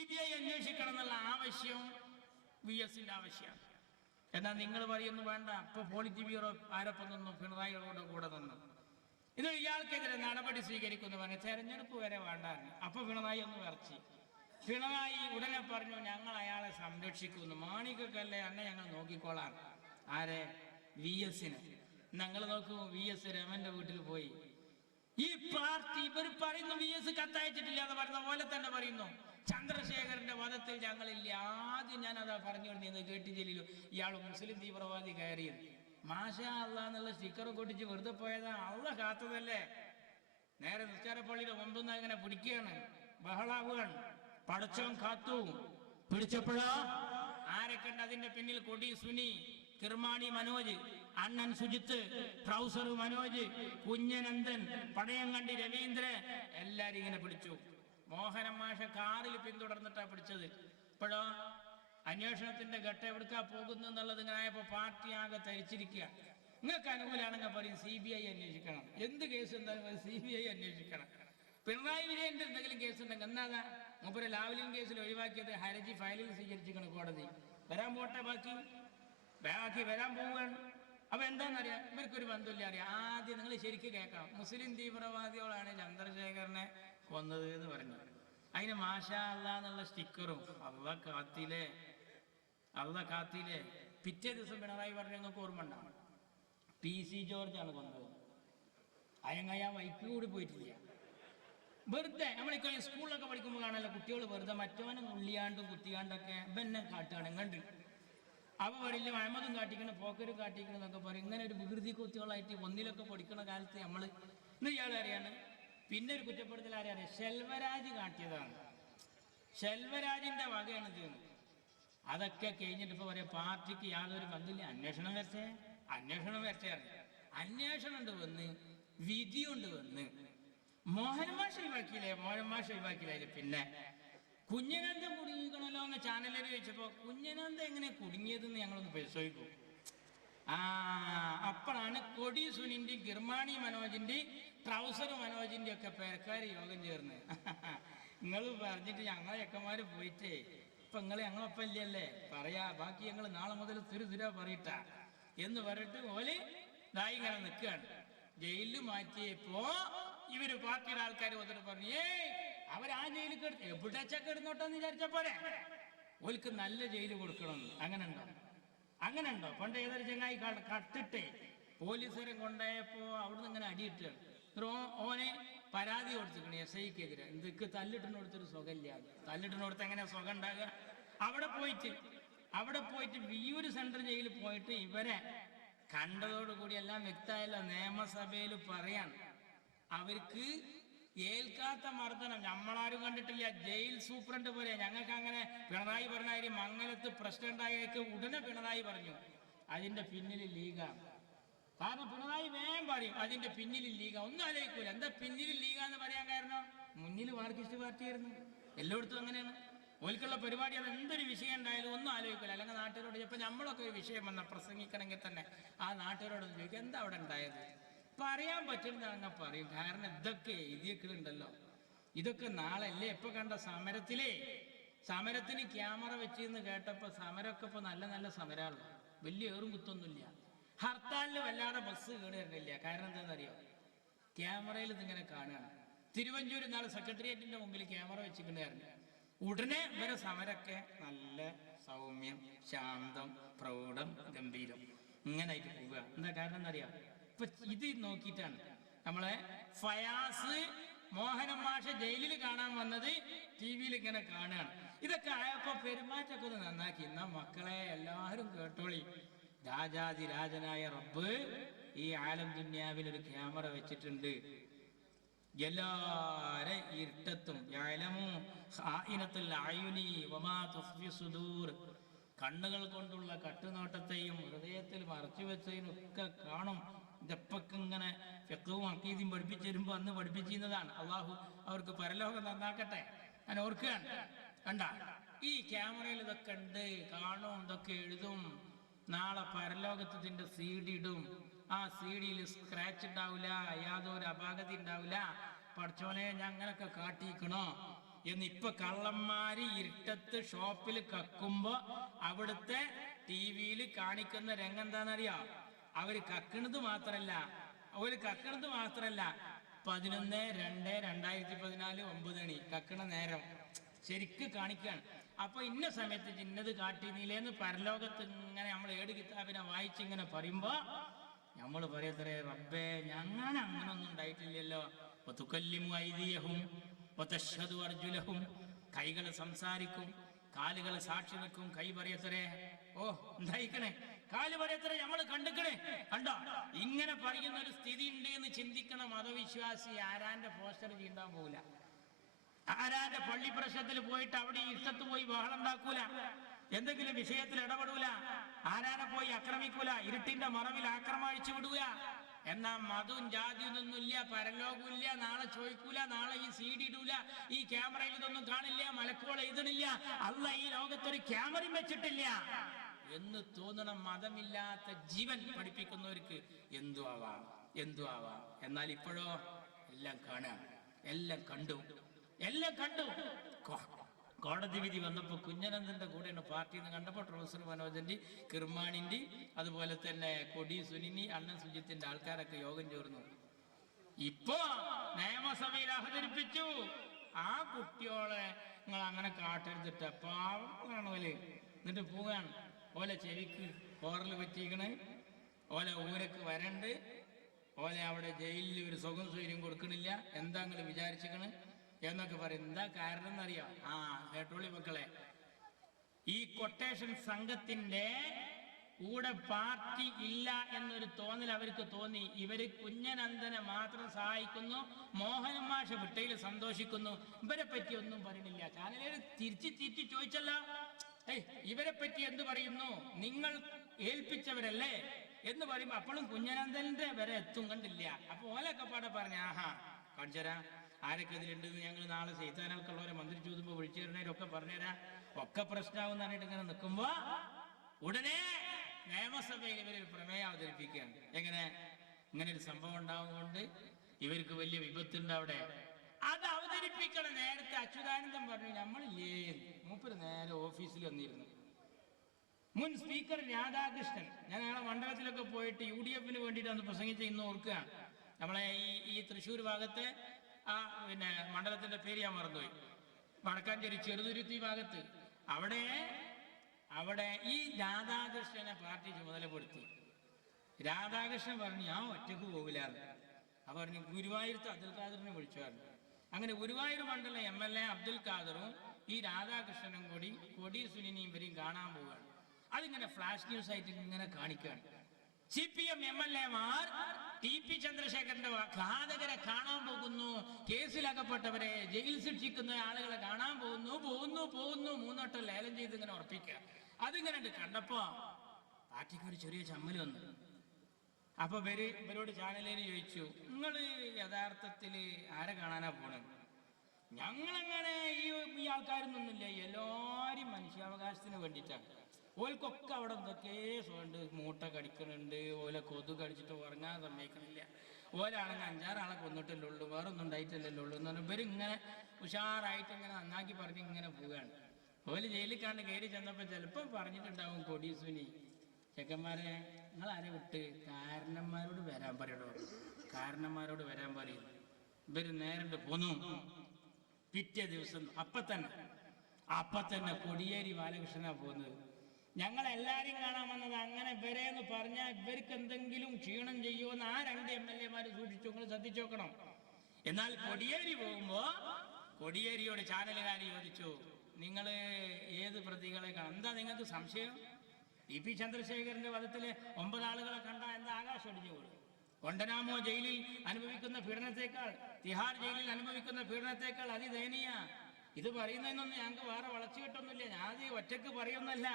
CBI അന്വേഷിക്കണം എന്നുള്ള ആവശ്യം VS-ന്റെ ആവശ്യമാണ്. എന്നാൽ നിങ്ങൾ പറയുന്നു വേണ്ട, അപ്പൊ പോളിറ്റ് ബ്യൂറോ ആരൊപ്പം നിന്നു? പിണറായിയുടെ കൂടെ നിന്നു. ഇത് ഇയാൾക്കെതിരെ നടപടി സ്വീകരിക്കുന്നു പറഞ്ഞു. തെരഞ്ഞെടുപ്പ് വരെ വേണ്ടായിരുന്നു. അപ്പൊ പിണറായി ഒന്ന് വിറച്ച്. പിണറായി ഉടനെ പറഞ്ഞു, ഞങ്ങൾ അയാളെ സംരക്ഷിക്കുന്നു, മാണിക്കല്ലേ അന്നെ ഞങ്ങൾ നോക്കിക്കോളാം. ആരെ? VS-ന്. ഞങ്ങൾ നോക്കൂ, VS രമന്റെ വീട്ടിൽ പോയി. ഈ പാർട്ടി ഇവർ പറയുന്നു VS കത്തയച്ചിട്ടില്ല എന്ന് പറയുന്ന പോലെ തന്നെ പറയുന്നു ചന്ദ്രശേഖരന്റെ വധത്തിൽ ഞങ്ങളില്ല. ആദ്യം ഞാൻ അതാ പറഞ്ഞു കൊടുത്തത് കേട്ടിച്ചില്ലല്ലോ, ഇയാൾ മുസ്ലിം തീവ്രവാദി കയറിയത്. മാഷാ അല്ലാഹ് എന്നുള്ള സ്റ്റിക്കർ കൊട്ടിച്ച് വെറുതെ പോയതാ. അള്ളാഹ് കാത്തതല്ലേ. നേരെ നിസ്കാരപ്പള്ളിയുടെ മുമ്പ് ഇങ്ങനെ പിടിക്കുകയാണ്, ബഹളാവുകയാണ്. പടച്ചോൻ കാത്തു. പിടിച്ചപ്പോഴോ ആരൊക്കെ ഉണ്ട് അതിന്റെ പിന്നിൽ? കൊടി സുനി, കിർമാണി മനോജ്, അണ്ണൻ സുജിത്ത്, ട്രൗസർ മനോജ്, കുഞ്ഞനന്ദൻ, പടയങ്കണ്ടി രവീന്ദ്രൻ, എല്ലാരും ഇങ്ങനെ പിടിച്ചു. മോഹനൻ മാഷ കാറിൽ പിന്തുടർന്നിട്ടാ പിടിച്ചത്. ഇപ്പോഴോ അന്വേഷണത്തിന്റെ ഘട്ടം എവിടുക്കാ പോകുന്നു എന്നുള്ളത് ഇങ്ങനെ ആയപ്പോ പാർട്ടി ആകെ തരിച്ചിരിക്കുക. നിങ്ങൾക്ക് അനുകൂലമാണെങ്കിൽ പറയും CBI അന്വേഷിക്കണം. എന്ത് കേസ് എന്തായാലും CBI അന്വേഷിക്കണം. പിണറായി വിജയന്റെ എന്തെങ്കിലും കേസ് ഉണ്ടെങ്കിൽ എന്നാ മൂപ്പര് ലാവ്ലിൻ കേസിൽ ഒഴിവാക്കിയത് ഹർജി ഫയലിൽ സ്വീകരിച്ചിരിക്കണം കോടതി. വരാൻ പോട്ടെ, ബാക്കി വരാൻ പോവുകയാണ്. അപ്പൊ എന്താണെന്നറിയാം, ഇവർക്കൊരു ബന്ധമില്ല. അറിയാം, ആദ്യം നിങ്ങൾ ശരിക്കും കേൾക്കണം. മുസ്ലിം തീവ്രവാദികളാണ് ചന്ദ്രശേഖരനെ കൊന്നത് എന്ന് പറഞ്ഞു. അതിന് മാഷാ അല്ലാഹ് എന്നുള്ള സ്റ്റിക്കറും അള്ളാഹ് കാത്തിലെ. പിറ്റേ ദിവസം പിണറായി പറഞ്ഞ നിങ്ങൾക്ക് ഓർമ്മ ഉണ്ടാവും, PC ജോർജാണ് കൊന്നത്. അയങ്ങാ വൈക്ക് കൂടി പോയിട്ടില്ല. വെറുതെ നമ്മളീ സ്കൂളിലൊക്കെ പഠിക്കുമ്പോൾ കാണാനല്ലോ കുട്ടികൾ വെറുതെ മറ്റവനും ഉള്ളിയാണ്ടും കുത്തിയാണ്ടൊക്കെ ബെന്നെ കാട്ടുകയാണ്. എങ്ങണ്ട് അവ പറയില്ല, അഹമ്മദും കാട്ടിക്കണം, പോക്കരും കാട്ടിക്കണം എന്നൊക്കെ പറയും. ഇങ്ങനെ ഒരു വികൃതി കുത്തികളായിട്ട് ഒന്നിലൊക്കെ പഠിക്കുന്ന കാലത്ത് നമ്മൾ ഇന്ന് ഇയാൾ അറിയാണ്. പിന്നെ ഒരു കുറ്റപ്പെടുത്തൽ അറിയാം, ശെൽവരാജ് കാട്ടിയതാണ്. ശെൽവരാജിന്റെ വകയാണ് ഇത്. അതൊക്കെ കഴിഞ്ഞിട്ട് ഇപ്പൊ പറയാം പാർട്ടിക്ക് യാതൊരു ബന്ധമില്ല. അന്വേഷണം വരച്ചേ അന്വേഷണം ഉണ്ട് വന്ന്, വിധി കൊണ്ട് വന്ന്. മോഹൻ മാഷ് ഒഴിവാക്കിയില്ലേ. പിന്നെ കുഞ്ഞനന്ദൻ കുടുങ്ങിക്കണല്ലോ എന്ന് ചാനലിൽ ചോദിച്ചപ്പോ കുഞ്ഞനന്ദൻ എങ്ങനെ കുടുങ്ങിയതെന്ന് ഞങ്ങളൊന്ന് പരിശോധിക്കും. അപ്പോഴാണ് കൊടി സുനിന്റെയും കിർമാണി മനോജിന്റെയും ട്രൗസർ മനോജിന്റെ ഒക്കെ പേരക്കാർ യോഗം ചേർന്ന് നിങ്ങൾ പറഞ്ഞിട്ട് ഞങ്ങളെ ചെക്കന്മാര് പോയിട്ടേ ഇപ്പൊ നിങ്ങളെ ഞങ്ങളൊപ്പം ഇല്ലല്ലേ പറയാ, ബാക്കി ഞങ്ങൾ നാളെ മുതൽ തിരുതിര പറയട്ടാ എന്ന് പറഞ്ഞിട്ട് ഓല് ഇതായി ഇങ്ങനെ നിൽക്കുകയാണ്. ജയിലിൽ മാറ്റിയപ്പോ ഇവര് പാർട്ടിയുടെ ആൾക്കാർ വന്നിട്ട് പറഞ്ഞു, അവരാ ജയിലിൽ കിടന്നു എവിടെ കിടന്നോട്ടെന്ന് വിചാരിച്ച പോരെ, ഓൽക്ക് നല്ല ജയിൽ കൊടുക്കണം. അങ്ങനെ ഉണ്ടോ? പണ്ട് ഏതൊരു ചങ്ങായി കട്ടിട്ടേ പോലീസുകാരെ കൊണ്ടുപോയപ്പോ അവിടുന്ന് ഇങ്ങനെ അടിയിട്ടാണ്. ഓനെ പരാതി കൊടുത്തിരിക്കണേ SI-ക്കെതിരെ. എന്തൊക്കെ തല്ലിട്ടിനോടത്തൊരു സുഖമില്ല. തല്ലിട്ടിനോടത്ത് എങ്ങനെ സുഖം ഉണ്ടാകുക? അവിടെ പോയിട്ട് വിയ്യൂർ സെൻട്രൽ ജയിലിൽ പോയിട്ട് ഇവരെ കണ്ടതോടുകൂടി എല്ലാം വ്യക്തമായല്ല. നിയമസഭയിൽ പറയാൻ അവർക്ക് ഏൽക്കാത്ത മർദ്ദനം നമ്മളാരും കണ്ടിട്ടില്ല. ജയിൽ സൂപ്രണ്ട് പോലെ ഞങ്ങൾക്ക് അങ്ങനെ പിണറായി പറഞ്ഞ കാര്യം മംഗലത്ത് പ്രസിഡന്റായേക്ക് ഉടനെ പിണറായി പറഞ്ഞു അതിന്റെ പിന്നിൽ ലീഗാണ്. കാരണം പിണറായി വേഗം പറയും അതിന്റെ പിന്നിൽ ലീഗ. ഒന്നും ആലോചിക്കൂല. എന്താ പിന്നിൽ ലീഗ എന്ന് പറയാൻ കാരണം? മുന്നിൽ മാർക്സിസ്റ്റ് പാർട്ടിയായിരുന്നു. എല്ലായിടത്തും അങ്ങനെയാണ്. ഓൽക്കുള്ള പരിപാടി അത് എന്തൊരു വിഷയം ഉണ്ടായാലും ഒന്നും ആലോചിക്കില്ല. അല്ലെങ്കിൽ നാട്ടുകാരോട് ഇപ്പൊ നമ്മളൊക്കെ ഒരു വിഷയം വന്നാൽ പ്രസംഗിക്കണമെങ്കിൽ തന്നെ ആ നാട്ടുകാരോട് ചോദിക്കും എന്താ അവിടെ ഉണ്ടായത്, പറയാൻ പറ്റുന്നതാണെന്ന് പറയും. കാരണം ഇതൊക്കെ എഴുതിയൊക്കെയുണ്ടല്ലോ. ഇതൊക്കെ നാളല്ലേ. ഇപ്പൊ കണ്ട സമരത്തിന് ക്യാമറ വെച്ചെന്ന് കേട്ടപ്പോ സമരമൊക്കെ ഇപ്പൊ നല്ല നല്ല സമരമാണ്. വലിയ ഏറും കുത്തൊന്നുമില്ല. ഹർത്താലിന് വല്ലാതെ ബസ് കേടുവരുന്നില്ല. കാരണം എന്താണെന്നറിയോ? ക്യാമറയിൽ ഇതിങ്ങനെ കാണുകയാണ്. തിരുവഞ്ചൂർ നാളെ സെക്രട്ടേറിയറ്റിന്റെ മുമ്പിൽ ക്യാമറ വെച്ചിട്ടുണ്ടായിരുന്നു. ഉടനെ ഇവരെ സമരമൊക്കെ നല്ല സൗമ്യം, ശാന്തം, പ്രൗഢം, ഗംഭീരം ഇങ്ങനായിട്ട് പോവുക. എന്താ കാരണം എന്നറിയാം? ഇപ്പൊ ഇത് നോക്കിയിട്ടാണ് നമ്മളെ ഫയാസ് മോഹനൻ മാഷ് ജയിലിൽ കാണാൻ വന്നത് TV ഇങ്ങനെ കാണുകയാണ്. ഇതൊക്കെ ആയപ്പോ പെരുമാറ്റമൊക്കെ ഒന്ന് നന്നാക്കി. എന്നാ മക്കളെ എല്ലാവരും കേട്ടോളി, രാജാതിരാജനായ റബ്ബ് ഈ ആലം ദുന്യാവിൽ ഒരു ക്യാമറ വെച്ചിട്ടുണ്ട്. എല്ലാരെ ഇരുട്ടത്തും കണ്ണുകൾ കൊണ്ടുള്ള കട്ടുനോട്ടത്തെയും ഹൃദയത്തിൽ മറച്ചു വെച്ചതിനും ഒക്കെ കാണും. ഇതെപ്പൊക്കെ ഇങ്ങനെ ഫിഖ്ഹും അഖീദയും പഠിപ്പിച്ചു തരുമ്പോ അന്ന് പഠിപ്പിച്ചിരുന്നതാണ്. അള്ളാഹു അവർക്ക് പരലോകം നന്നാക്കട്ടെ. ഞാൻ ഓർക്കുകയാണ്, കണ്ട ഈ ക്യാമറയിൽ ഇതൊക്കെ ഉണ്ട്, കാണും, ഇതൊക്കെ എഴുതും. നാളെ പരലോകത്തിന്റെ CD ഇടും. ആ CD-യിൽ സ്ക്രാച്ച് ഉണ്ടാവില്ല, യാതൊരു അപാകത ഉണ്ടാവില്ല. പഠിച്ചോനെ ഞാൻ അങ്ങനൊക്കെ കാട്ടിക്കണോ എന്നിപ്പൊ കള്ളന്മാര് ഇരുട്ടത്ത് ഷോപ്പിൽ കക്കുമ്പോ അവിടുത്തെ TV-യിൽ കാണിക്കുന്ന രംഗം എന്താണെന്നറിയോ? അവര് കക്കണത് മാത്രല്ല 11/2/2014 9 മണി കക്കണ നേരം ശരിക്ക് കാണിക്കാണ്. അപ്പൊ ഇന്ന സമയത്ത് ചിന്നത് കാട്ടിനില്ലേന്ന് പരലോകത്ത് ഇങ്ങനെ നമ്മൾ ഏട് കിതാബിനെ വായിച്ചിങ്ങനെ പറയുമ്പോ നമ്മൾ പറയത്രേ, റബ്ബേ ഞങ്ങൾ അങ്ങനൊന്നും ഉണ്ടായിട്ടില്ലല്ലോ. കൈകൾ സംസാരിക്കും, കാലുകൾ സാക്ഷി നിൽക്കും. കൈ പറയത്രേ, ഓ എന്തായിക്കണേ, കാല് പറയത്രേ, നമ്മൾ കണ്ടിക്കണേ, കണ്ടോ? ഇങ്ങനെ പറയുന്ന ഒരു സ്ഥിതി ഉണ്ട് എന്ന് ചിന്തിക്കണ മതവിശ്വാസി ആരാന്റെ പോസ്റ്റർ ചീണ്ടാൻ പോകില്ല, ആരാന്റെ പള്ളി പ്രശ്നത്തിൽ പോയിട്ട് അവിടെ ഇഷ്ടത്ത് പോയി ബഹളം ഉണ്ടാക്കൂല, എന്തെങ്കിലും വിഷയത്തിൽ ഇടപെടൂല, ആരാനെ പോയി ആക്രമിക്കൂല, ഇരുട്ടിന്റെ മറവിൽ ആക്രമിച്ചു വിടൂല. എന്നാ മതവും ജാതിയൊന്നുമില്ല, പരലോകമില്ല, നാളെ ചോദിക്കൂല, നാളെ ഈ CD ഇടൂല, ഈ ക്യാമറയിൽ ഇതൊന്നും കാണില്ല, മലക്കുകൾ എഴുതണില്ല, അല്ല ഈ ലോകത്തൊരു ക്യാമറയും വെച്ചിട്ടില്ല എന്ന് തോന്നണം മതമില്ലാത്ത ജീവൻ പഠിപ്പിക്കുന്നവർക്ക്. എന്തു ആവാം. എന്നാൽ ഇപ്പോഴോ എല്ലാം കാണാം, എല്ലാം കണ്ടു. കോടതി വിധി വന്നപ്പോ കുഞ്ഞനന്ദന്റെ കൂടെയാണ് പാർട്ടിന്ന് കണ്ടപ്പോ പ്രൊഫസർ മനോജന്റെ, കിർമാണിന്റെ, അതുപോലെ തന്നെ കൊടി സുനിനി, അണ്ണൻ സുജിത്തിന്റെ ആൾക്കാരൊക്കെ യോഗം ചേർന്നു. ഇപ്പോ നിയമസഭയിൽ അവതരിപ്പിച്ചു. ആ കുട്ടിയോളെ നിങ്ങൾ അങ്ങനെ കാട്ടരുതിട്ട പാവങ്ങളാണോല്. എന്നിട്ട് പോവാണ്, ഓലെ ചെവിക്ക് കോറൽ പറ്റിക്കണ്, ഓലെ ഊരക്ക് വരണ്ട്, ഓലെ അവിടെ ജയിലിൽ ഒരു സുഖം സൗകര്യം കൊടുക്കണില്ല, എന്താ നിങ്ങൾ വിചാരിച്ചിക്കണ് എന്നൊക്കെ പറയും. എന്താ കാരണം എന്നറിയാം? കേട്ടോളി മക്കളെ, ഈ കൊട്ടേഷൻ സംഘത്തിന്റെ കൂടെ പാർട്ടി ഇല്ല എന്നൊരു തോന്നൽ അവർക്ക് തോന്നി. ഇവര് കുഞ്ഞനന്ദനെ മാത്രം സഹായിക്കുന്നു, മോഹൻ മാഷ് വിട്ടയിൽ സന്തോഷിക്കുന്നു, ഇവരെ പറ്റി ഒന്നും പറയണില്ല. ചാനലിൽ തിരിച്ച് ചോദിച്ചല്ല, ഇവരെ പറ്റി എന്ത് പറയുന്നു, നിങ്ങൾ ഏൽപ്പിച്ചവരല്ലേ എന്ന് പറയുമ്പോ അപ്പോഴും കുഞ്ഞനന്ദന്റെ വരെ എത്തും കണ്ടില്ല. അപ്പൊ ഓലൊക്കെ പാടെ പറഞ്ഞ, കാണിച്ചരാ ആരൊക്കെ ഇതിലുണ്ടെന്ന്, ഞങ്ങൾ നാളെ ചെയ്താനൊക്കെയുള്ളവരെ മന്ത്രി ചോദിക്കുമ്പോ വിളിച്ചു തരണേരൊക്കെ പറഞ്ഞുതരാ, ഒക്കെ പ്രശ്നമാവെന്ന് പറഞ്ഞിട്ട് ഇങ്ങനെ നിൽക്കുമ്പോ ഉടനെ നിയമസഭയിൽ ഇവരൊരു പ്രമേയം അവതരിപ്പിക്കുകയാണ്. ഇങ്ങനെ ഒരു സംഭവം ഉണ്ടാവുന്നതുകൊണ്ട് ഇവർക്ക് വലിയ വിപത്തുണ്ട് അവിടെ, അത് അവതരിപ്പിക്കണം. നേരത്തെ അച്യുതാനന്ദൻ പറഞ്ഞു, നമ്മളില്ലേ, മൂപ്പര് നേരെ ഓഫീസിൽ വന്നിരുന്നു. മുൻ സ്പീക്കർ രാധാകൃഷ്ണൻ, ഞാൻ ഞങ്ങളെ മണ്ഡലത്തിലൊക്കെ പോയിട്ട് UDF വേണ്ടിയിട്ട് അന്ന് പ്രസംഗിച്ച ഇന്ന് ഓർക്കുകയാണ്. നമ്മളെ ഈ തൃശ്ശൂർ ഭാഗത്തെ പിന്നെ മണ്ഡലത്തിന്റെ പേര് ഞാൻ മറന്നുപോയി, വടക്കാഞ്ചേരി ചെറുതുരുത്തി ഭാഗത്ത്, അവിടെ ഈ രാധാകൃഷ്ണനെ പാർട്ടി ചുമതലപ്പെടുത്തി. രാധാകൃഷ്ണൻ പറഞ്ഞു, ഞാൻ ഒറ്റക്ക് പോകില്ലാന്ന്. അപ്പൊ പറഞ്ഞു, ഗുരുവായൂരത്ത് അബ്ദുൽ ഖാദറിനെ വിളിച്ചായിരുന്നു. അങ്ങനെ ഗുരുവായൂർ മണ്ഡലം MLA അബ്ദുൽ ഖാദറും ഈ രാധാകൃഷ്ണനും കൂടി കൊടി സുനിനിയും ഇവരെയും കാണാൻ പോവുകയാണ്. അതിങ്ങനെ ഫ്ലാഷ് ന്യൂസ് ആയിട്ട് ഇങ്ങനെ കാണിക്കുകയാണ്. CPM MLA-മാർ TP ചന്ദ്രശേഖരന്റെ ഘാതകരെ കാണാൻ പോകുന്നു, കേസിലകപ്പെട്ടവരെ, ജയിൽ ശിക്ഷിക്കുന്ന ആളുകളെ കാണാൻ പോകുന്നു 3 വട്ടം ലേലം ചെയ്ത് ഇങ്ങനെ ഉറപ്പിക്കുക. അതിങ്ങനെ കണ്ടപ്പോ പാർട്ടിക്ക് ഒരു ചെറിയ ചമ്മൽ വന്നു. അപ്പൊ ഇവരോട് ചാനലിന് ചോദിച്ചു, നിങ്ങള് യഥാർത്ഥത്തില് ആരെ കാണാനാ പോണത്? ഞങ്ങളങ്ങനെ ഈ ആൾക്കാരൊന്നൊന്നുമില്ല, എല്ലാരും മനുഷ്യാവകാശത്തിന് വേണ്ടിയിട്ടാണ്. ഓൽക്കൊക്കെ അവിടെ എന്തൊക്കെ ഉണ്ട്, മൂട്ട കടിക്കണുണ്ട്, ഓലെ കൊതു കടിച്ചിട്ട് ഉറങ്ങാൻ സമ്മതിക്കണില്ല, ഓലാണെങ്കിൽ 5-6 ആളെ കൊന്നിട്ടല്ലേ ഉള്ളൂ, വേറെ ഒന്നും ഉണ്ടായിട്ടല്ലേ ഉള്ളൂ എന്ന് പറഞ്ഞാൽ ഇവരിങ്ങനെ ഉഷാറായിട്ട് ഇങ്ങനെ നന്നാക്കി പറഞ്ഞ് ഇങ്ങനെ പോവുകയാണ്. ഓല് ജയിലിൽ കണ്ട് കയറി ചെന്നപ്പോൾ ചിലപ്പോൾ പറഞ്ഞിട്ടുണ്ടാവും, കൊടി സുനി, ചെക്കന്മാരെ നിങ്ങൾ ആരെ വിട്ട് കാരണന്മാരോട് വരാൻ പറയും. ഇവര് നേരിട്ട് പോന്നു. പിറ്റേ ദിവസം അപ്പൊ തന്നെ കൊടിയേരി ബാലകൃഷ്ണനാ പോകുന്നത്. ഞങ്ങളെല്ലാരും കാണാൻ വന്നത്. അങ്ങനെ ഇവരെന്ന് പറഞ്ഞാൽ ഇവർക്ക് എന്തെങ്കിലും ക്ഷീണം ചെയ്യുമെന്ന് ആ 2 MLA-മാര് സൂക്ഷിച്ചു, നിങ്ങൾ ശ്രദ്ധിച്ചു നോക്കണം. എന്നാൽ കൊടിയേരി പോകുമ്പോ കൊടിയേരിയോട് ചാനലുകാർ ചോദിച്ചു, നിങ്ങൾ ഏത് പ്രതികളെ കാണാം, എന്താ നിങ്ങൾക്ക് സംശയം? TP ചന്ദ്രശേഖരന്റെ വധത്തില് 9 ആളുകളെ കണ്ട എന്താ ആകാശം ഒടിഞ്ഞു പോകും? ഗുണ്ടനാമോ ജയിലിൽ അനുഭവിക്കുന്ന പീഡനത്തെക്കാൾ, തിഹാർ ജയിലിൽ അനുഭവിക്കുന്ന പീഡനത്തെക്കാൾ അതിദയനീയ. ഇത് പറയുന്നതിനൊന്നും ഞങ്ങൾക്ക് വേറെ വളച്ചുകെട്ടൊന്നുമില്ല, ഞാൻ അത് ഒറ്റക്ക് പറയുന്നല്ല,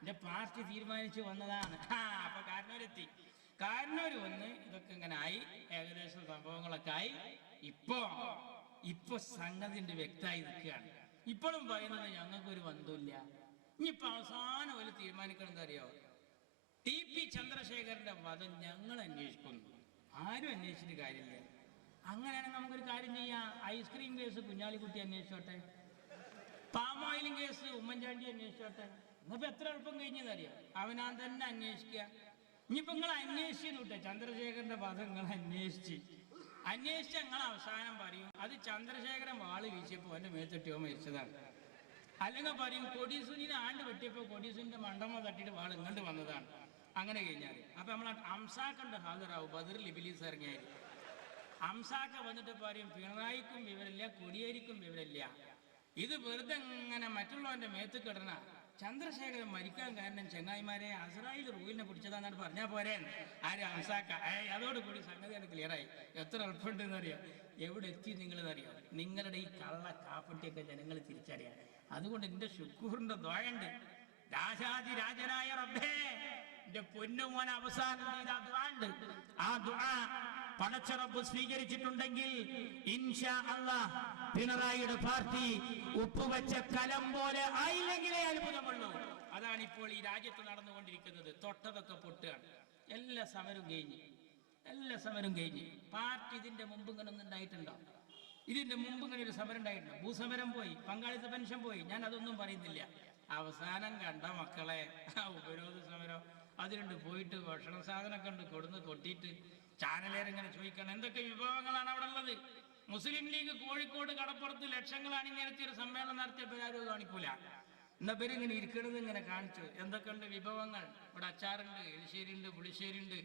എന്റെ പാർട്ടി തീരുമാനിച്ചു വന്നതാണ്. അപ്പൊ കാരണവര് വന്ന് ഇതൊക്കെ ഇങ്ങനെ ആയി, ഏകദേശം സംഭവങ്ങളൊക്കെ ആയി. ഇപ്പൊ സംഗതിന്റെ വ്യക്തമായി നിൽക്കുകയാണ്. ഇപ്പോഴും പറയുന്നത് ഞങ്ങൾക്കൊരു ബന്ധമില്ല. ഇനിയിപ്പോ അവസാനം ഒരു തീരുമാനിക്കണം എന്താ അറിയോ? TP ചന്ദ്രശേഖരന്റെ വധം ഞങ്ങൾ അന്വേഷിക്കുന്നു, ആരും അന്വേഷിച്ചിട്ട് കാര്യമില്ല. അങ്ങനെയാണെങ്കിൽ നമുക്കൊരു കാര്യം ചെയ്യാം, ഐസ്ക്രീം കേസ് കുഞ്ഞാലിക്കുട്ടി അന്വേഷിച്ചോട്ടെ, പാം ഓയിലും കേസ് ഉമ്മൻചാണ്ടി അന്വേഷിച്ചോട്ടെ. എന്നിപ്പോൾ എത്ര എളുപ്പം കഴിഞ്ഞതറിയാം, അവനാൻ തന്നെ അന്വേഷിക്കുക. ഇനിയിപ്പോൾ നിങ്ങൾ അന്വേഷിച്ചു വിട്ടെ, ചന്ദ്രശേഖരന്റെ പദം നിങ്ങൾ അന്വേഷിച്ച് നിങ്ങൾ അവസാനം പറയും അത് ചന്ദ്രശേഖരൻ വാള് വീശിയപ്പോൾ എൻ്റെ മേത്തിട്ടിയോ മരിച്ചതാണ്. അല്ലെങ്കിൽ പറയും കൊടീസുനിനെ ആണ്ട് വെട്ടിയപ്പോൾ കൊടീസുനിന്റെ മണ്ടമ്മ തട്ടിയിട്ട് വാൾ ഇങ്ങോട്ട് വന്നതാണ്. അങ്ങനെ കഴിഞ്ഞാൽ അപ്പം നമ്മൾ അംസാക്കണ്ട് ഹാജരാവും. ബദറിൽ ഇബിലീസ് ഇറങ്ങിയാൽ അംസാക്ക വന്നിട്ട് പറയും പിണറായിക്കും വിവരമില്ല, കൊടിയേരിക്കും വിവരമില്ല, ഇത് വെറുതെ ഇങ്ങനെ മറ്റുള്ളവന്റെ മേത്ത് കിടന്ന ചന്ദ്രശേഖരൻ മരിക്കാൻ കാരണം ചെങ്ങായിമാരെ അസ്രായേൽ റൂലിനെ പിടിച്ചതാന്നാണ് പറഞ്ഞാൽ പോരെ. ആര്? അംസാക്ക. അതോടുകൂടി സംഗതിയാണ് ക്ലിയറായി. എത്ര എളുപ്പമുണ്ടെന്ന് അറിയാം. എവിടെ എത്തി നിങ്ങളെന്നറിയോ? നിങ്ങളുടെ ഈ കള്ള കാപ്പട്ടിയൊക്കെ ജനങ്ങൾ തിരിച്ചറിയാം. അതുകൊണ്ട് എന്റെ ശുക്കൂറിന്റെ ദ്വായുണ്ട്, രാജാതിരാജനായ റബ്ബേ എന്റെ പൊന്നുമോൻ അവസാനം ചെയ്ത ദുആണ്ട്. ആ ദുആ പടച്ച റബ്ബ് സ്വീകരിച്ചിട്ടുണ്ടെങ്കിൽ ഇൻഷാ അല്ലാഹ് പിണറായിയുടെ പാർട്ടി ഉപ്പുവെച്ച കലം പോലെ ആയില്ലെങ്കിലേ അത്ഭുതമുള്ളൂ. അതാണ് ഇപ്പോൾ ഈ രാജ്യത്ത് നടന്നുകൊണ്ടിരിക്കുന്നത്. തൊട്ടതൊക്കെ പൊട്ടുകയാണ്. എല്ലാ സമരവും കഴിഞ്ഞ് പാർട്ടി ഇതിന്റെ മുമ്പ് ഇങ്ങനെ ഒന്നും ഉണ്ടായിട്ടുണ്ടോ? ഇതിന്റെ മുമ്പ് ഇങ്ങനെ ഒരു സമരം ഉണ്ടായിട്ടുണ്ടോ? ഭൂസമരം പോയി, പങ്കാളിത്ത പെൻഷൻ പോയി, ഞാൻ അതൊന്നും പറയുന്നില്ല. അവസാനം കണ്ട മക്കളെ ഉപരോധ സമരം അതിലുണ്ട്. പോയിട്ട് ഭക്ഷണ സാധനമൊക്കെ ഉണ്ട് കൊടുന്ന് കൊട്ടിയിട്ട് ചാനലേറിങ്ങനെ ചോദിക്കണം എന്തൊക്കെ വിഭവങ്ങളാണ് അവിടെ ഉള്ളത്. മുസ്ലിം ലീഗ് കോഴിക്കോട് കടപ്പുറത്ത് ലക്ഷങ്ങൾ അണിനിരത്തി ഒരു സമ്മേളനം നടത്തിയപ്പോൾ ആരും കാണിക്കൂല. എന്നാ പേരിങ്ങനെ ഇരിക്കണത് ഇങ്ങനെ കാണിച്ചു എന്തൊക്കെയുണ്ട് വിഭവങ്ങൾ. ഇവിടെ അച്ചാറുണ്ട്, എലിശ്ശേരി ഉണ്ട്, പുളിശ്ശേരി ഉണ്ട്,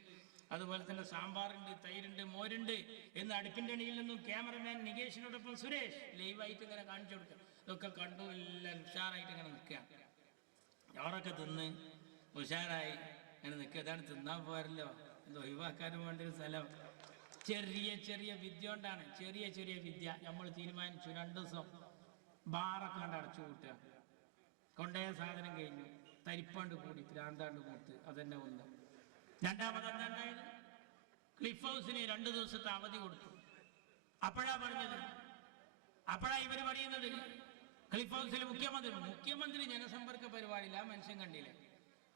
അതുപോലെ തന്നെ സാമ്പാറുണ്ട്, തൈരുണ്ട്, മോരുണ്ട് എന്ന് അടുപ്പിന്റെ അണിയിൽ നിന്നും ക്യാമറമാൻ നികേഷിനോടൊപ്പം സുരേഷ് ലൈവായിട്ട് ഇങ്ങനെ കാണിച്ചു കൊടുക്കുക. ഇതൊക്കെ കണ്ടു എല്ലാം ഉഷാറായിട്ട് ഇങ്ങനെ നിൽക്കുക. ചോറൊക്കെ തിന്ന് ഉഷാറായി ഇങ്ങനെ നിൽക്കുക. അതാണ് തിന്നാൻ പോരല്ലോ, ഇത് ഒഴിവാക്കാനും വേണ്ട ഒരു സ്ഥലം. ചെറിയ വിദ്യ കൊണ്ടാണ്, ചെറിയ വിദ്യ നമ്മൾ തീരുമാനിച്ചു. 2 ദിവസം ബാറൊക്കെ കണ്ട് അടച്ചു കൂട്ടുക. കൊണ്ടേ സാധനം കഴിഞ്ഞു, തരിപ്പാണ്ട് കൂടി ഭ്രാന്താണ്ട് കൂട്ട്. അതന്നെ ഒന്ന്. രണ്ടാമത് എന്താണ്ടായത്? ക്ലിഫ് ഹൗസിന് 2 ദിവസത്തെ അവധി കൊടുത്തു. അപ്പോഴാ ഇവര് പറയുന്നത് ക്ലിഫ് ഹൗസിൽ മുഖ്യമന്ത്രി ജനസമ്പർക്ക പരിപാടിയില്ല. ആ മനുഷ്യൻ കണ്ടില്ലേ?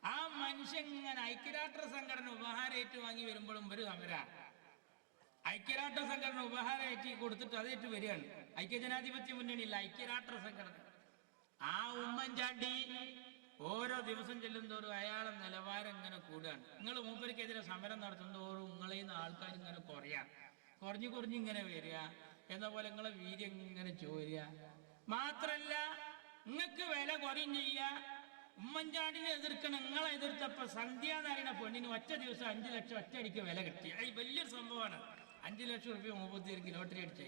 ആ മനുഷ്യൻ ഇങ്ങനെ ഐക്യരാഷ്ട്ര സംഘടന ഉപഹാരം ഏറ്റുവാങ്ങി വരുമ്പോഴും ഒരു സമരാണ്. ഐക്യരാഷ്ട്ര സംഘടന ഉപഹാരം ഏറ്റി കൊടുത്തിട്ട് അതേറ്റ് വരികയാണ്. ഐക്യജനാധിപത്യ മുന്നണിയില്ല, ഐക്യരാഷ്ട്ര സംഘടന. ആ ഉമ്മൻചാണ്ടി ഓരോ ദിവസം ചെല്ലുന്തോറും അയാളെ നിലവാരം ഇങ്ങനെ കൂടുകയാണ്. നിങ്ങൾ മൂപ്പർക്കെതിരെ സമരം നടത്തുന്നതോറും നിങ്ങളിൽ നിന്ന് ആൾക്കാർ ഇങ്ങനെ കുറഞ്ഞ് ഇങ്ങനെ വരിക. എന്ന പോലെ നിങ്ങളെ വീര്യം ഇങ്ങനെ ചോരുക. മാത്രല്ല നിങ്ങൾക്ക് വില കുറയും ചെയ്യുക. ഉമ്മൻചാണ്ടിനെ എതിർക്കണം. നിങ്ങളെ എതിർത്തപ്പോ സന്ധ്യ എന്ന് പറയുന്ന പെണ്ണിന് ഒറ്റ ദിവസം 5 ലക്ഷം ഒറ്റയടിക്ക് വില കിട്ടി. അത് വലിയൊരു സംഭവമാണ്. 5 ലക്ഷം റുപ്യ 30 ലോട്ടറി അടിച്ചേ.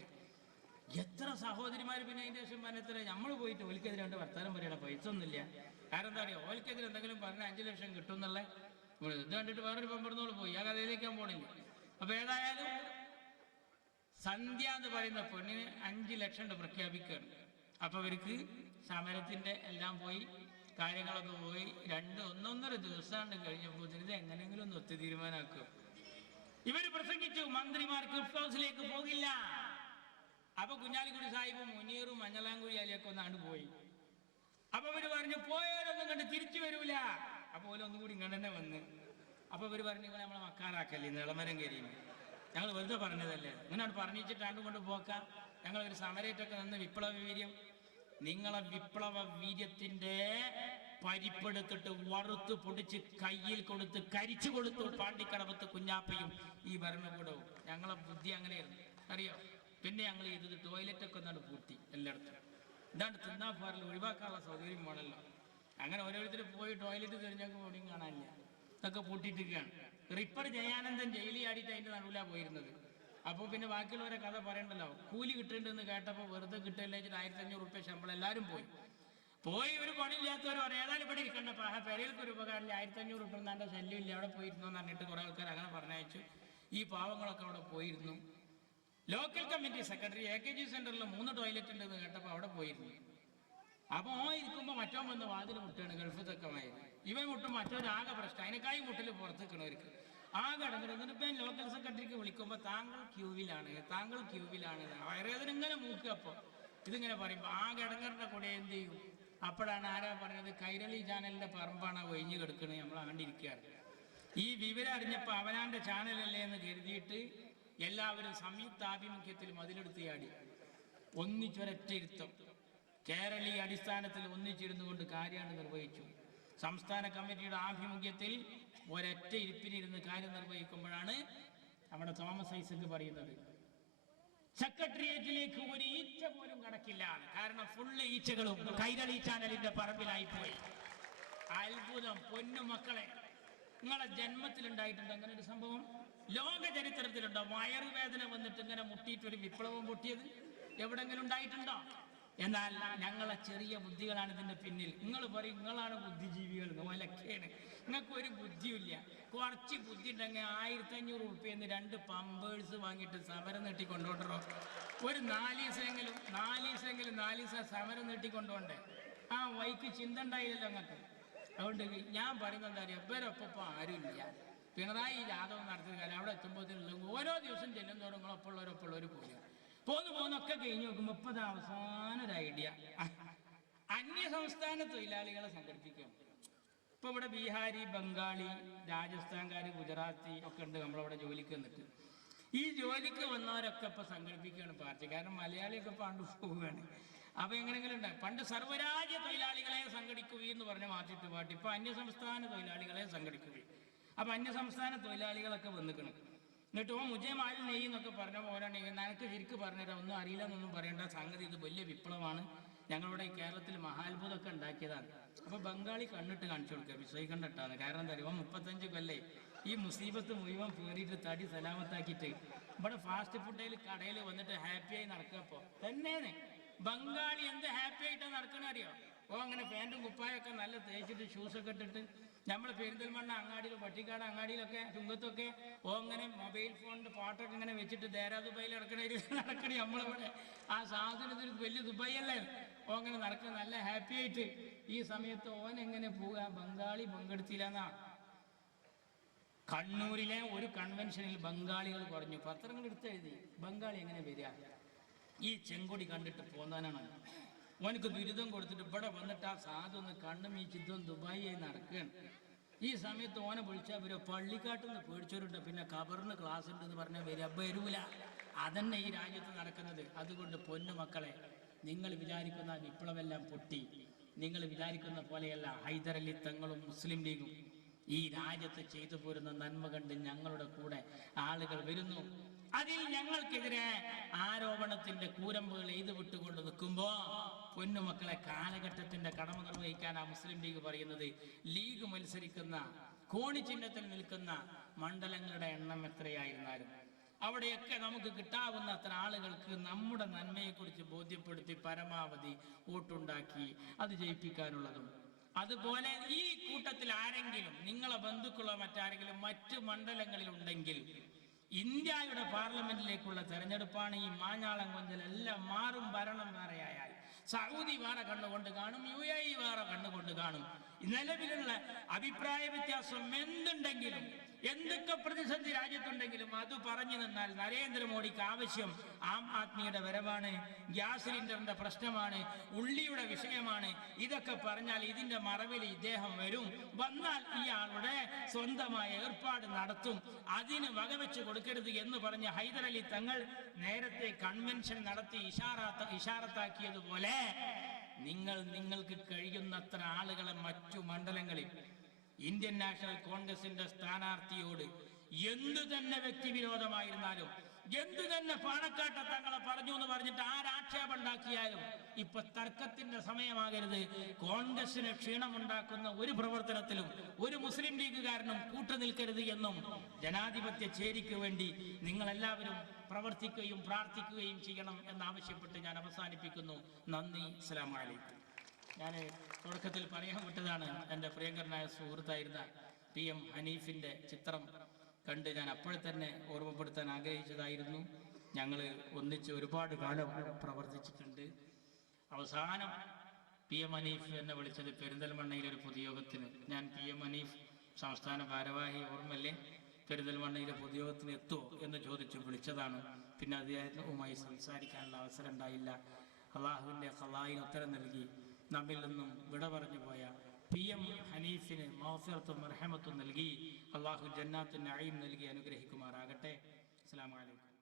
എത്ര സഹോദരിമാർ പിന്നെ അതിന്റെ ശേഷം പറഞ്ഞത്ര നമ്മൾ പോയിട്ട് ഓൽക്കെതിരെ വർത്താനം പറയണം. പൈസ ഒന്നുമില്ല. കാരണം എന്താ പറയുക, ഓൽക്കെതിരെ എന്തെങ്കിലും പറഞ്ഞാൽ 5 ലക്ഷം കിട്ടും എന്നുള്ള ഇത് കണ്ടിട്ട് വേറൊരു പമ്പറന്നോട് പോയി. ആ കഥയിലേക്കാൻ പോണില്ല. അപ്പൊ ഏതായാലും സന്ധ്യ എന്ന് പറയുന്ന പെണ്ണിന് 5 ലക്ഷം പ്രഖ്യാപിക്കുകയാണ്. അപ്പൊ ഇവർക്ക് സമരത്തിന്റെ എല്ലാം പോയി, കാര്യങ്ങളൊക്കെ പോയി. 1-1.5 ദിവസം കഴിഞ്ഞപ്പോൾ ഇത് എങ്ങനെയെങ്കിലും ഒന്ന് ഒത്തു തീരുമാനമാക്കും. ഇവര് പ്രസംഗിച്ചു മന്ത്രിമാർ ക്ലിഫ് ഹൗസിലേക്ക് പോകില്ല. അപ്പൊ കുഞ്ഞാലിക്കുടി സാഹിബും മുനീറും മഞ്ഞളാംകുഴി അലിയൊക്കെ ഒന്നാണ്ട് പോയി. അപ്പൊ ഇവര് പറഞ്ഞു പോയാലൊന്നും കണ്ട് തിരിച്ചു വരൂല. അപ്പൊ ഓലൊന്നും കൂടി ഇങ്ങനെ തന്നെ വന്ന്. അപ്പൊ ഇവര് പറഞ്ഞു നിങ്ങൾ നമ്മളെ മക്കാറാക്കല്ലേ, നിളമരം കയറിയും ഞങ്ങൾ വെറുതെ പറഞ്ഞതല്ലേ, ഇങ്ങനെയാണ് പറഞ്ഞിട്ട് ആണ്ടും കൊണ്ട് പോക്കാം. ഞങ്ങളൊരു സമരേറ്റൊക്കെ നിന്ന് വിപ്ലവ വീര്യം. നിങ്ങളെ വിപ്ലവ വീര്യത്തിന്റെ പരിപ്പെടുത്തിട്ട് വറുത്ത് പൊടിച്ച് കയ്യിൽ കൊടുത്ത് കരിച്ചു കൊടുത്തു പാണ്ടിക്കടവത്ത് കുഞ്ഞാപ്പയും ഈ ഭരണകൂടവും. ഞങ്ങളെ ബുദ്ധി അങ്ങനെയായിരുന്നു അറിയോ. പിന്നെ ഞങ്ങൾ ചെയ്തത് ടോയ്ലറ്റൊക്കെ ഒന്നാണ് പൂട്ടി എല്ലായിടത്തും. ഇതാണ്ട് തിന്നാ പോരല്ലോ, ഒഴിവാക്കാനുള്ള സൗകര്യം വേണമല്ലോ. അങ്ങനെ ഓരോരുത്തർ പോയി ടോയ്ലറ്റ് തിരിഞ്ഞൊക്കെ ഓടിയും കാണാനില്ല, ഇതൊക്കെ പൂട്ടിയിട്ടിരിക്കുകയാണ്. റിപ്പർ ജയാനന്ദൻ ജയിലിൽ ആടിയിട്ട് അതിൻ്റെ നടുവിലാണ് പോയിരുന്നത്. അപ്പോൾ പിന്നെ ബാക്കിയുള്ളവരെ കഥ പറയണ്ടല്ലോ. കൂലി കിട്ടുന്നുണ്ടെന്ന് കേട്ടപ്പോൾ വെറുതെ കിട്ടില്ല 1500 റുപ്യ ശമ്പളം എല്ലാവരും പോയി. ഒരു പണിയില്ലാത്തവർ പറയാം ഏതായാലും ഇവിടെ ഇരിക്കണ്ട, പെരയിൽക്ക് ഒരു ഉപകാരമില്ല, 1500 റുപ്യ എന്നാൻ്റെ ശല്യമില്ല, അവിടെ പോയിരുന്നു എന്ന് പറഞ്ഞിട്ട് കുറേ ആൾക്കാർ അങ്ങനെ പറഞ്ഞയച്ചു. ഈ പാവങ്ങളൊക്കെ അവിടെ പോയിരുന്നു. ലോക്കൽ കമ്മിറ്റി സെക്രട്ടറി AKG സെന്ററിൽ 3 ടോയ്ലറ്റ് ഉണ്ടെന്ന് കേട്ടപ്പോൾ അവിടെ പോയിരുന്നു. അപ്പോൾ ഇരിക്കുമ്പോൾ മറ്റോ വന്ന് വാതിൽ മുട്ടുകയാണ് ഗൾഫ് തക്കമായി. ഇവ മുട്ടും മറ്റൊരാകെ പ്രശ്നം, അതിനേക്കായി മുട്ടിൽ പുറത്ത് നിൽക്കണവർക്ക് ആകെ അടങ്ങുന്നത്. ഇപ്പം ലോക്കൽ സെക്രട്ടറിക്ക് വിളിക്കുമ്പോൾ താങ്കൾ ക്യൂവിലാണ് വയറേതിന് ഇങ്ങനെ മൂക്കുക. അപ്പോൾ ഇതിങ്ങനെ പറയുമ്പോൾ ആകെ അടങ്ങറിൻ്റെ കൂടെ എന്ത് ചെയ്യും? അപ്പോഴാണ് ആരാ പറഞ്ഞത്, കൈരളി ചാനലിന്റെ പറമ്പാണ് ഒഴിഞ്ഞു കിടക്കുന്നത്, നമ്മൾ കണ്ടിരിക്കുകയാണ്. ഈ വിവരം അറിഞ്ഞപ്പോൾ അവനാന്റെ ചാനലല്ലേ എന്ന് കരുതിയിട്ട് എല്ലാവരും സംയുക്ത ആഭിമുഖ്യത്തിൽ മതിലെടുത്ത് ചാടി ഒന്നിച്ചൊരൊറ്റ ഇരുത്തം കേരളീയ അടിസ്ഥാനത്തിൽ ഒന്നിച്ചിരുന്നു കൊണ്ട് കാര്യമാണ് നിർവഹിച്ചു. സംസ്ഥാന കമ്മിറ്റിയുടെ ആഭിമുഖ്യത്തിൽ ഒരൊറ്റ ഇരിപ്പിനിരുന്ന് കാര്യം നിർവഹിക്കുമ്പോഴാണ് നമ്മുടെ തോമസ് ഐസക് പറയുന്നത് സെക്രട്ടേറിയറ്റിലേക്ക് ഒരു ഈച്ച പോലും കടക്കില്ല. കാരണം ഫുള്ള് ഈച്ചകളും കൈരളി ചാനലിന്റെ പറമ്പിലായി പോയി. അത്ഭുതം. പൊന്നു മക്കളെ, നിങ്ങളെ ജന്മത്തിലുണ്ടായിട്ടുണ്ട് അങ്ങനെ ഒരു സംഭവം? ലോക ചരിത്രത്തിലുണ്ടോ വയറുവേദന വന്നിട്ട് ഇങ്ങനെ മുട്ടിയിട്ടൊരു വിപ്ലവം പൊട്ടിയത്? എവിടെങ്കിലും ഉണ്ടായിട്ടുണ്ടോ? എന്നാൽ ഞങ്ങളെ ചെറിയ ബുദ്ധികളാണ് ഇതിന്റെ പിന്നിൽ. നിങ്ങൾ പറയും നിങ്ങളാണ് ബുദ്ധിജീവികൾ, ഒലക്കേണ്. നിങ്ങൾക്ക് ഒരു ബുദ്ധിയില്ല. കുറച്ച് ബുദ്ധി ഉണ്ടെങ്കിൽ 1500 ഉറുപ്പ്യന്ന് 2 പമ്പേഴ്സ് വാങ്ങിയിട്ട് സമരം നീട്ടിക്കൊണ്ടോണ്ടോ? ഒരു 4 ദിവസം സമരം നീട്ടിക്കൊണ്ടോണ്ടേ? ആ വൈക്ക് ചിന്ത ഉണ്ടായില്ലല്ലോ നിങ്ങൾക്ക്. അതുകൊണ്ട് ഞാൻ പറയുന്നത് എന്താ പറയുക, ഇവരൊപ്പം ആരുമില്ല. പിണറായി യാദവ് നടത്തിയ കാലം അവിടെ എത്തുമ്പോഴത്തേനുള്ള ഓരോ ദിവസം ചെല്ലുന്നതോറും നിങ്ങളൊപ്പമുള്ളവരൊപ്പമുള്ളവർ പോന്നൊക്കെ കഴിഞ്ഞ് നോക്കുമ്പോൾ ഇപ്പത് അവസാന ഒരു ഐഡിയ, അന്യ സംസ്ഥാന തൊഴിലാളികളെ സംഘടിപ്പിക്കുക. ഇപ്പൊ ഇവിടെ ബീഹാരി, ബംഗാളി, രാജസ്ഥാൻകാര്, ഗുജറാത്തി ഒക്കെ ഉണ്ട് നമ്മളവിടെ ജോലിക്ക് വന്നിട്ട്. ഈ ജോലിക്ക് വന്നവരൊക്കെ ഇപ്പൊ സംഘടിപ്പിക്കുകയാണ് പാർട്ടി. കാരണം മലയാളിയൊക്കെ പണ്ട് പോവുകയാണ്. അപ്പൊ എങ്ങനെങ്കിലും ഉണ്ടായി. പണ്ട് സർവ്വരാജ്യ തൊഴിലാളികളെ സംഘടിക്കുകയെന്ന് പറഞ്ഞ മാറ്റിട്ട് പാർട്ടി ഇപ്പൊ അന്യസംസ്ഥാന തൊഴിലാളികളെ സംഘടിക്കുകയും. അപ്പൊ അന്യസംസ്ഥാന തൊഴിലാളികളൊക്കെ വന്നിക്കണം. എന്നിട്ട് മുജമാൽ നെയ്യെന്നൊക്കെ പറഞ്ഞ പോരാണ്. നിനക്ക് ശരിക്കും പറഞ്ഞുതരാം, ഒന്നും അറിയില്ല എന്നൊന്നും പറയേണ്ട സംഗതി, ഇത് വലിയ വിപ്ലവമാണ്, ഞങ്ങളുടെ ഈ കേരളത്തിൽ മഹാത്ഭുതമൊക്കെ ഉണ്ടാക്കിയതാണ്. അപ്പൊ ബംഗാളി കണ്ണിട്ട് കാണിച്ചു കൊടുക്കുക, വിശ്വസിക്കണ്ടിട്ടാണ്. കാരണം എന്താ പറയുക, 35 കൊല്ലേ ഈ മുസീബത്ത് മുഴുവൻ പേറിയിട്ട് തടി സലാമത്താക്കിയിട്ട് ഇവിടെ ഫാസ്റ്റ് ഫുഡിൽ കടയിൽ വന്നിട്ട് ഹാപ്പിയായി നടക്കുക. തന്നെയാണ് ബംഗാളി എന്ത് ഹാപ്പി ആയിട്ടാണ് നടക്കണ അറിയോ? അങ്ങനെ പാൻറ്റും കുപ്പായൊക്കെ നല്ല തേച്ചിട്ട് ഷൂസൊക്കെ ഇട്ടിട്ട് നമ്മൾ പെരിന്തൽമണ്ണ അങ്ങാടിയിൽ, പട്ടിക്കാട് അങ്ങാടിയിലൊക്കെ, ചുങ്കത്തൊക്കെ അങ്ങനെ മൊബൈൽ ഫോണിന്റെ പാട്ടൊക്കെ ഇങ്ങനെ വെച്ചിട്ട് ദേരാ ദുബായിൽ നടക്കണേ നമ്മളിവിടെ. ആ സാധനത്തിന് വലിയ ദുബായ് അല്ലേ? അങ്ങനെ നടക്കുക നല്ല ഹാപ്പി ആയിട്ട്. ഈ സമയത്ത് എങ്ങനെ പോവുക? ബംഗാളി പങ്കെടുത്തില്ലെന്നാ. കണ്ണൂരിലെ ഒരു കൺവെൻഷനിൽ ബംഗാളികൾ കുറഞ്ഞു. പത്രങ്ങൾ എടുത്തെഴുതി ബംഗാളി എങ്ങനെ വരിക? ഈ ചെങ്കൊടി കണ്ടിട്ട് പോന്നാനാണ്. ഓനക്ക് ദുരിതം കൊടുത്തിട്ട് ഇവിടെ വന്നിട്ട് ആ സാധൊന്ന് കണ്ണും ഈ ചിത്രം ദുബായി നടക്കുകയാണ്. ഈ സമയത്ത് ഓനെ വിളിച്ചാൽ വരും. പള്ളിക്കാട്ടിൽ നിന്ന് പേടിച്ചവരുണ്ട്, പിന്നെ ഖബറിന് ക്ലാസ് ഉണ്ട് എന്ന് പറഞ്ഞാൽ വരൂല. അതന്നെ ഈ രാജ്യത്ത് നടക്കുന്നത്. അതുകൊണ്ട് പൊന്നു മക്കളെ, നിങ്ങൾ വിചാരിക്കുന്ന വിപ്ലവമെല്ലാം പൊട്ടി. നിങ്ങൾ വിചാരിക്കുന്ന പോലെയല്ല. ഹൈദരലി തങ്ങളും മുസ്ലിം ലീഗും ഈ രാജ്യത്ത് ചെയ്തു പോരുന്ന നന്മ കണ്ട് ഞങ്ങളുടെ കൂടെ ആളുകൾ വരുന്നു. അതിൽ ഞങ്ങൾക്കെതിരെ ആരോപണത്തിന്റെ കൂരമ്പുകൾ എഴുതി വിട്ടുകൊണ്ട് നിൽക്കുമ്പോ പൊന്നുമക്കളെ, കാലഘട്ടത്തിന്റെ കടമ നിർവഹിക്കാൻ ആ മുസ്ലിം ലീഗ് പറയുന്നത്, ലീഗ് മത്സരിക്കുന്ന കോണി ചിഹ്നത്തിൽ നിൽക്കുന്ന മണ്ഡലങ്ങളുടെ എണ്ണം എത്രയായിരുന്നാലും അവിടെയൊക്കെ നമുക്ക് കിട്ടാവുന്ന അത്ര ആളുകൾക്ക് നമ്മുടെ നന്മയെക്കുറിച്ച് ബോധ്യപ്പെടുത്തി പരമാവധി വോട്ടുണ്ടാക്കി അത് ജയിപ്പിക്കാനുള്ളതും. അതുപോലെ ഈ കൂട്ടത്തിൽ ആരെങ്കിലും, നിങ്ങളെ ബന്ധുക്കളോ മറ്റാരെങ്കിലും മറ്റു മണ്ഡലങ്ങളിൽ ഉണ്ടെങ്കിൽ, ഇന്ത്യയുടെ പാർലമെന്റിലേക്കുള്ള തെരഞ്ഞെടുപ്പാണ്. ഈ മാഞ്ഞാളം കൊഞ്ചലെല്ലാം മാറും. ഭരണം വേറെയായാൽ സൗദി വേറെ കണ്ണുകൊണ്ട് കാണും, UAE വേറെ കണ്ണുകൊണ്ട് കാണും. നിലവിലുള്ള അഭിപ്രായ വ്യത്യാസം എന്തുണ്ടെങ്കിലും, എന്തൊക്കെ പ്രതിസന്ധി രാജ്യത്തുണ്ടെങ്കിലും അത് പറഞ്ഞു നിന്നാൽ നരേന്ദ്രമോദിക്ക് ആവശ്യം ആം ആദ്മിയുടെ വരവാണ്, ഗ്യാസ് സിലിണ്ടറിന്റെ പ്രശ്നമാണ്, ഉള്ളിയുടെ വിഷയമാണ്. ഇതൊക്കെ പറഞ്ഞാൽ ഇതിന്റെ മറവിൽ ഇദ്ദേഹം വരും. വന്നാൽ ഇയാളുടെ സ്വന്തമായ ഏർപ്പാട് നടത്തും. അതിന് വകവെച്ച് കൊടുക്കരുത് എന്ന് പറഞ്ഞ് ഹൈദരലി തങ്ങൾ നേരത്തെ കൺവെൻഷൻ നടത്തി ഇഷാറത്താക്കിയതുപോലെ നിങ്ങൾക്ക് കഴിയുന്നത്ര ആളുകളെ മറ്റു മണ്ഡലങ്ങളിൽ ഇന്ത്യൻ നാഷണൽ കോൺഗ്രസിന്റെ സ്ഥാനാർത്ഥിയോട് എന്തു തന്നെ വ്യക്തിവിരോധമായിരുന്നാലും, എന്തു തന്നെ പാണക്കാട്ട തങ്ങളെ പറഞ്ഞു എന്ന് പറഞ്ഞിട്ട് ആരാക്ഷേപം ഉണ്ടാക്കിയാലും ഇപ്പൊ തർക്കത്തിന്റെ സമയമാകരുത്. കോൺഗ്രസിന് ക്ഷീണമുണ്ടാക്കുന്ന ഒരു പ്രവർത്തനത്തിലും ഒരു മുസ്ലിം ലീഗുകാരനും കൂട്ടുനിൽക്കരുത് എന്നും ജനാധിപത്യ ചേരിക്ക് വേണ്ടി നിങ്ങളെല്ലാവരും പ്രവർത്തിക്കുകയും പ്രാർത്ഥിക്കുകയും ചെയ്യണം എന്നാവശ്യപ്പെട്ട് ഞാൻ അവസാനിപ്പിക്കുന്നു. നന്ദി. അസ്സലാമു അലൈക്കും. ഞാൻ തുടക്കത്തിൽ പറയാൻ വിട്ടതാണ്, എൻ്റെ പ്രിയങ്കരനായ സുഹൃത്തായിരുന്ന PM ഹനീഫിൻ്റെ ചിത്രം കണ്ട് ഞാൻ അപ്പോഴെ തന്നെ ഓർമ്മപ്പെടുത്താൻ ആഗ്രഹിച്ചതായിരുന്നു. ഞങ്ങൾ ഒന്നിച്ച് ഒരുപാട് കാലം പ്രവർത്തിച്ചിട്ടുണ്ട്. അവസാനം PM ഹനീഫ് എന്നെ വിളിച്ചത് പെരിന്തൽമണ്ണയിലൊരു പൊതുയോഗത്തിന്. ഞാൻ PM ഹനീഫ് സംസ്ഥാന ഭാരവാഹി, ഓർമ്മല്ലേ? പെരിന്തൽമണ്ണയിലെ പൊതുയോഗത്തിന് എത്തുമോ എന്ന് ചോദിച്ചു വിളിച്ചതാണ്. പിന്നെ അദ്ദേഹവുമായി സംസാരിക്കാനുള്ള അവസരം ഉണ്ടായില്ല. അള്ളാഹുവിൻ്റെ ഖളായിന് ഉത്തരം നൽകി നമ്മിൽ നിന്നും വിട പറഞ്ഞു പോയ PM ഹനീഫിന് മഗ്ഫിറത്തും മർഹമത്തും നൽകി അള്ളാഹു ജന്നാത്തുൻ നഈം നൽകി അനുഗ്രഹിക്കുമാറാകട്ടെ. അസ്സലാമു അലൈക്കും.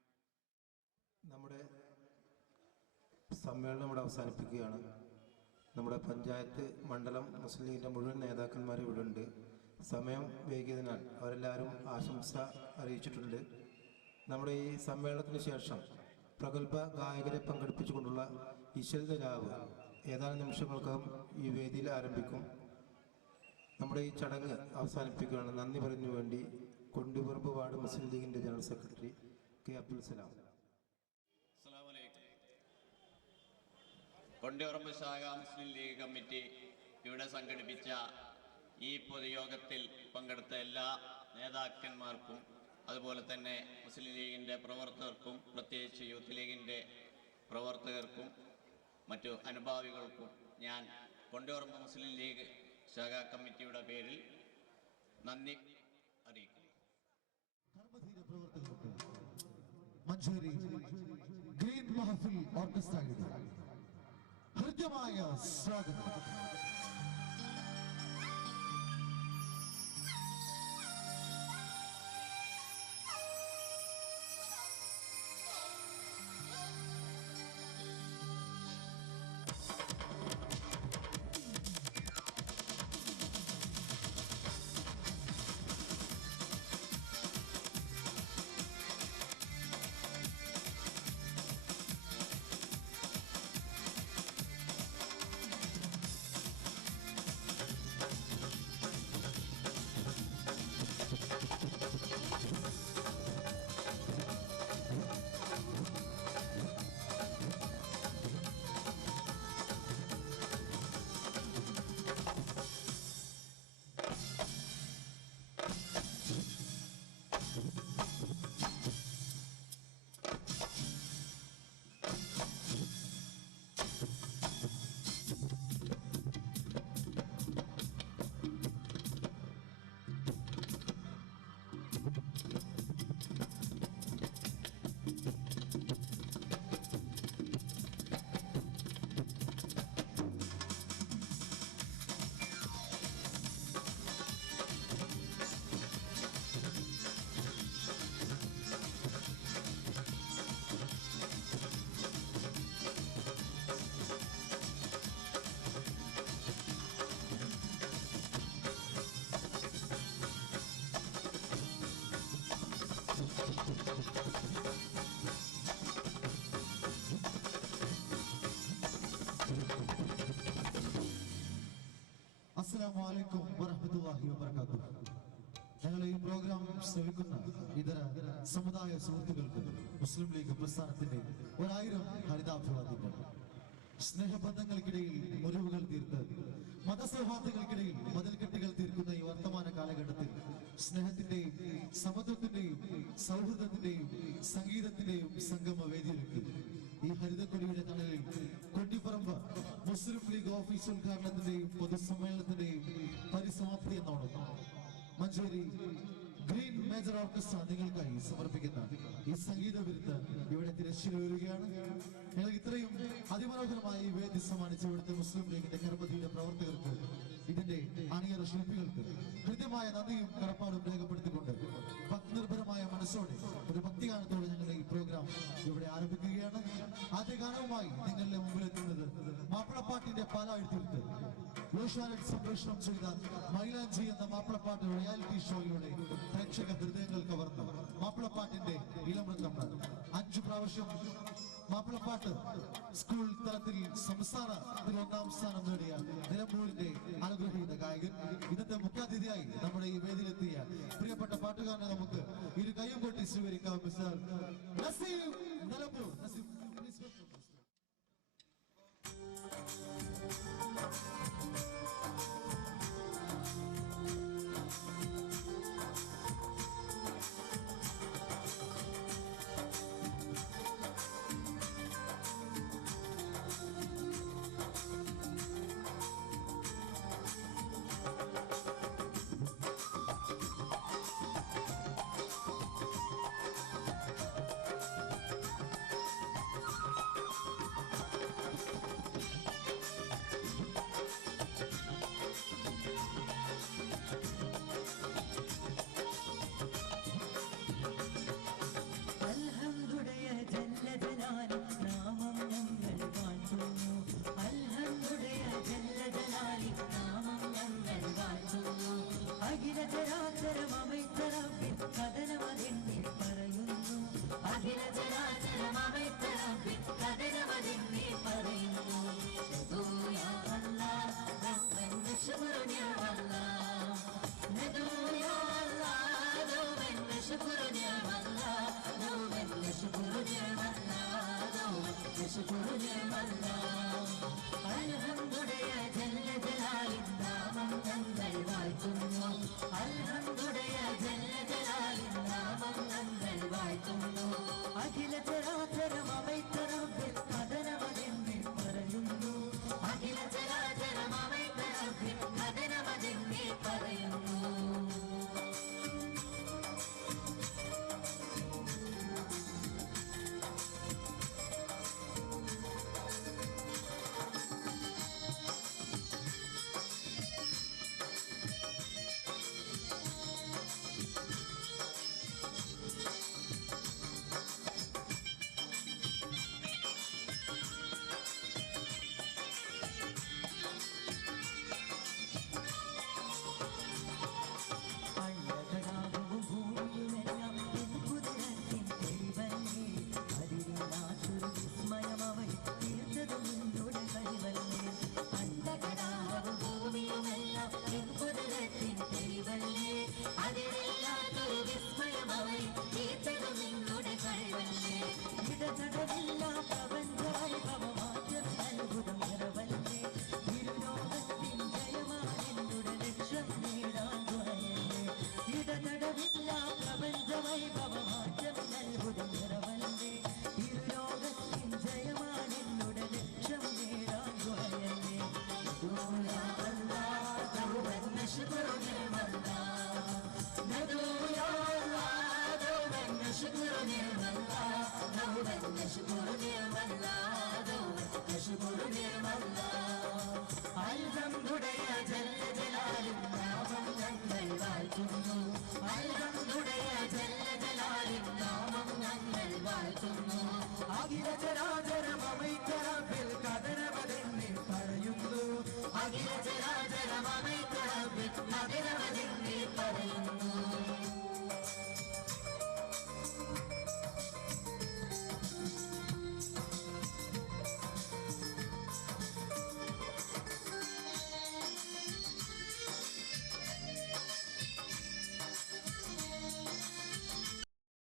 നമ്മുടെ സമ്മേളനം ഇവിടെ അവസാനിപ്പിക്കുകയാണ്. നമ്മുടെ പഞ്ചായത്ത് മണ്ഡലം മുസ്ലിം ലീഗിൻ്റെ മുഴുവൻ നേതാക്കന്മാർ ഇവിടെ ഉണ്ട്. സമയം വൈകിയതിനാൽ അവരെല്ലാവരും ആശംസ അറിയിച്ചിട്ടുണ്ട്. നമ്മുടെ ഈ സമ്മേളനത്തിന് ശേഷം പ്രഗത്ഭ ഗായകരെ പങ്കെടുപ്പിച്ചുകൊണ്ടുള്ള ഈശ്വര രാവ് ഏതാനും നിമിഷങ്ങൾക്കകം ഈ വേദിയിൽ ആരംഭിക്കും. നമ്മുടെ ഈ ചടങ്ങ് അവസാനിപ്പിക്കുകയാണ്. നന്ദി പറഞ്ഞു വേണ്ടി കൊണ്ടുപറമ്പ് വാർഡ് മുസ്ലിം ലീഗിൻ്റെ general secretary K Abdul Salam. കൊണ്ടുപറമ്പ് ശാഖ മുസ്ലിം ലീഗ് കമ്മിറ്റി ഇവിടെ സംഘടിപ്പിച്ച ഈ പൊതുയോഗത്തിൽ പങ്കെടുത്ത എല്ലാ നേതാക്കന്മാർക്കും അതുപോലെ തന്നെ മുസ്ലിം ലീഗിൻ്റെ പ്രവർത്തകർക്കും പ്രത്യേകിച്ച് യൂത്ത് ലീഗിൻ്റെ പ്രവർത്തകർക്കും മറ്റു അനുഭാവികൾക്കും ഞാൻ കൊണ്ടുപറമ്പ് മുസ്ലിം ലീഗ് ശാഖാ കമ്മിറ്റിയുടെ പേരിൽ നന്ദി അറിയിക്കുന്നു. മഞ്ചേരി ഗ്രീൻ മഹഫിൽ ഓർക്കസ്ട്രയുടെ ഹൃദ്യമായ സ്വാഗതം. അസ്സലാമു അലൈക്കും വറഹ്മത്തുള്ളാഹി വബറകാതുഹു. ഞങ്ങളെ ഈ പ്രോഗ്രാം ശ്രവിക്കുന്ന ഇതര സമുദായ സുഹൃത്തുക്കൾക്ക് മുസ്ലിം ലീഗ് പ്രസ്ഥാനത്തിന്റെ 1000 ഹരിതാഭിവാദ്യങ്ങൾ. സ്നേഹബന്ധങ്ങൾക്കിടയിൽ മുറിവുകൾ തീർത്ത് മതസൗഹാർദ്ദങ്ങൾക്കിടയിൽ മതിൽക്കെട്ടുകൾ തീർക്കുന്ന ഈ വർത്തമാന കാലഘട്ടത്തിൽ സ്നേഹത്തിന്റെയും സമത്വത്തിന്റെയും സൗഹൃദത്തിന്റെയും സംഗീതത്തിന്റെയും സംഗമ വേദിയൊരുക്കി ഈ ഹരിതക്കൊടിയുടെ തണലിൽ കൊണ്ടിപ്പറമ്പ് മുസ്ലിം ലീഗ് ഓഫീസ് ഉദ്ഘാടനത്തിന്റെയും പൊതുസമ്മേളനത്തിന്റെയും പരിസമാപ്തി എന്നോണം മഞ്ചേരി ഗ്രീൻ മേജർ ഓർക്കസ്ട്ര നിങ്ങൾക്കായി സമർപ്പിക്കുന്ന ഈ സംഗീത വിരുന്ന് ഇവിടെ തിരശ്ശീല വരികയാണ്. ഞങ്ങൾ ഇത്രയും അതിമനോഹരമായ ഈ വേദി സമ്മാനിച്ച ഇവിടുത്തെ മുസ്ലിം ലീഗിന്റെ കർമ്മതിയുടെ പ്രവർത്തകർക്ക് ഇതിന്റെ അണിയറ ശില്പികൾക്ക് ഹൃദ്യമായ നന്ദിയും കടപ്പാടും രേഖപ്പെടുത്തിക്കൊണ്ട് ഭക്തിനിർഭരമായ മനസ്സോടെ ഒരു ഭക്തിഗാനത്തോടെ ഞങ്ങളുടെ ഈ പ്രോഗ്രാം ഇവിടെ ആരംഭിക്കുകയാണ്. ആദ്യ ഗാനവുമായി നിങ്ങളുടെ മുമ്പിലെത്തുന്നത് മാപ്പിളപ്പാട്ടിന്റെ പാലാഴ്ത്തിരുത്ത് ഏഷ്യാനെറ്റ് സംപ്രേഷണം ചെയ്ത മൈലാഞ്ചി എന്ന മാപ്പിളപ്പാട്ട് റിയാലിറ്റി ഷോയിലൂടെ പ്രേക്ഷക ഹൃദയങ്ങൾ കവർന്ന മാപ്പിളപ്പാട്ടിന്റെ ഇളമൃതങ്ങൾ 5 പ്രാവശ്യം മാപ്പിളപ്പാട്ട് സ്കൂൾ തലത്തിൽ സംസ്ഥാനത്തിൽ 1ാം സ്ഥാനം നേടിയ നിലമ്പൂരിന്റെ അനുഗ്രഹീത ഗായകൻ ഇന്നത്തെ മുഖ്യാതിഥിയായി നമ്മുടെ ഈ വേദിയിലെത്തിയ പ്രിയപ്പെട്ട പാട്ടുകാരനെ നമുക്ക് ഇരു കൈയും കൊട്ടി സ്വീകരിക്കാം. മിസ്റ്റർ നസീം നിലമ്പൂർ. നസീം